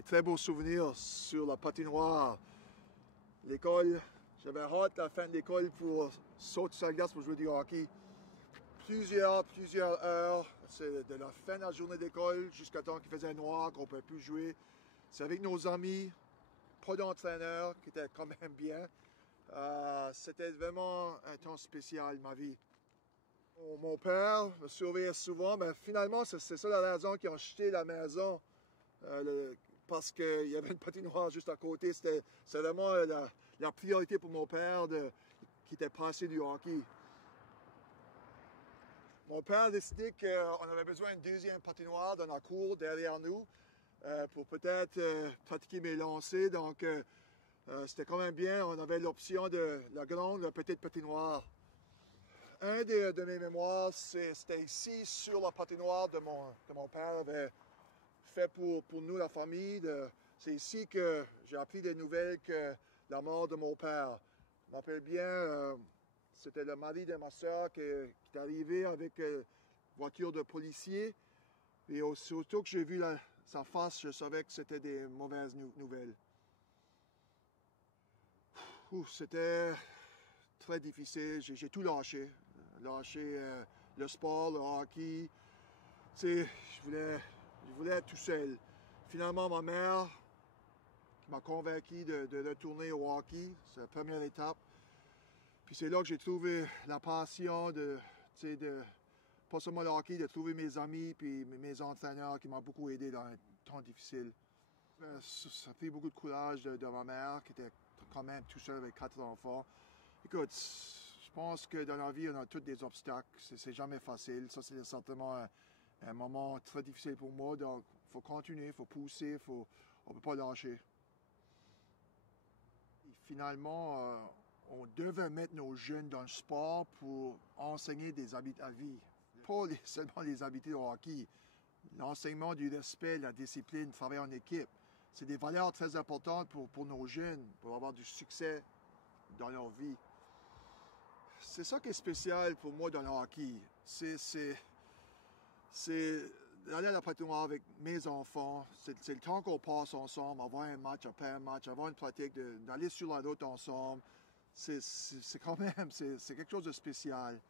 Des très beaux souvenirs sur la patinoire. L'école, j'avais hâte à la fin de l'école pour sauter sur la glace pour jouer du hockey. Plusieurs heures, c'est de la fin de la journée d'école jusqu'à temps qu'il faisait noir, qu'on ne pouvait plus jouer. C'est avec nos amis, pas d'entraîneur, qui était quand même bien. C'était vraiment un temps spécial, ma vie. Mon père me surveillait souvent, mais finalement, c'est ça la raison qu'ils ont acheté la maison. Parce qu'il y avait une patinoire juste à côté. C'est vraiment la priorité pour mon père qui était passé du hockey. Mon père a décidé qu'on avait besoin d'une deuxième patinoire dans la cour derrière nous pour peut-être pratiquer mes lancers. Donc, c'était quand même bien. On avait l'option de la grande, la petite patinoire. Un de mes mémoires, c'était ici, sur la patinoire que mon père avait fait pour nous, la famille. C'est ici que j'ai appris des nouvelles que la mort de mon père. Je m'appelle bien, c'était le mari de ma soeur qui est arrivé avec une voiture de policier. Et aussitôt que j'ai vu sa face, je savais que c'était des mauvaises nouvelles. C'était très difficile. J'ai tout lâché. Le sport, le hockey. Je voulais être tout seul. Finalement, ma mère m'a convaincu de retourner au hockey. C'est la première étape. Puis c'est là que j'ai trouvé la passion pas seulement le hockey, de trouver mes amis puis mes entraîneurs qui m'ont beaucoup aidé dans un temps difficile. Ça a pris beaucoup de courage de ma mère qui était quand même tout seul avec 4 enfants. Écoute, je pense que dans la vie, on a tous des obstacles. C'est jamais facile. Ça, c'est certainement un moment très difficile pour moi. Donc, il faut continuer, il faut pousser, on ne peut pas lâcher. Et finalement, on devait mettre nos jeunes dans le sport pour enseigner des habitudes à vie. Pas seulement les habitudes au hockey. L'enseignement du respect, la discipline, travailler en équipe. C'est des valeurs très importantes pour nos jeunes, pour avoir du succès dans leur vie. C'est ça qui est spécial pour moi dans le hockey. C'est d'aller à la patinoire avec mes enfants. C'est le temps qu'on passe ensemble, avoir un match après un match, avoir une pratique, d'aller sur la route ensemble. C'est quand même, c'est quelque chose de spécial.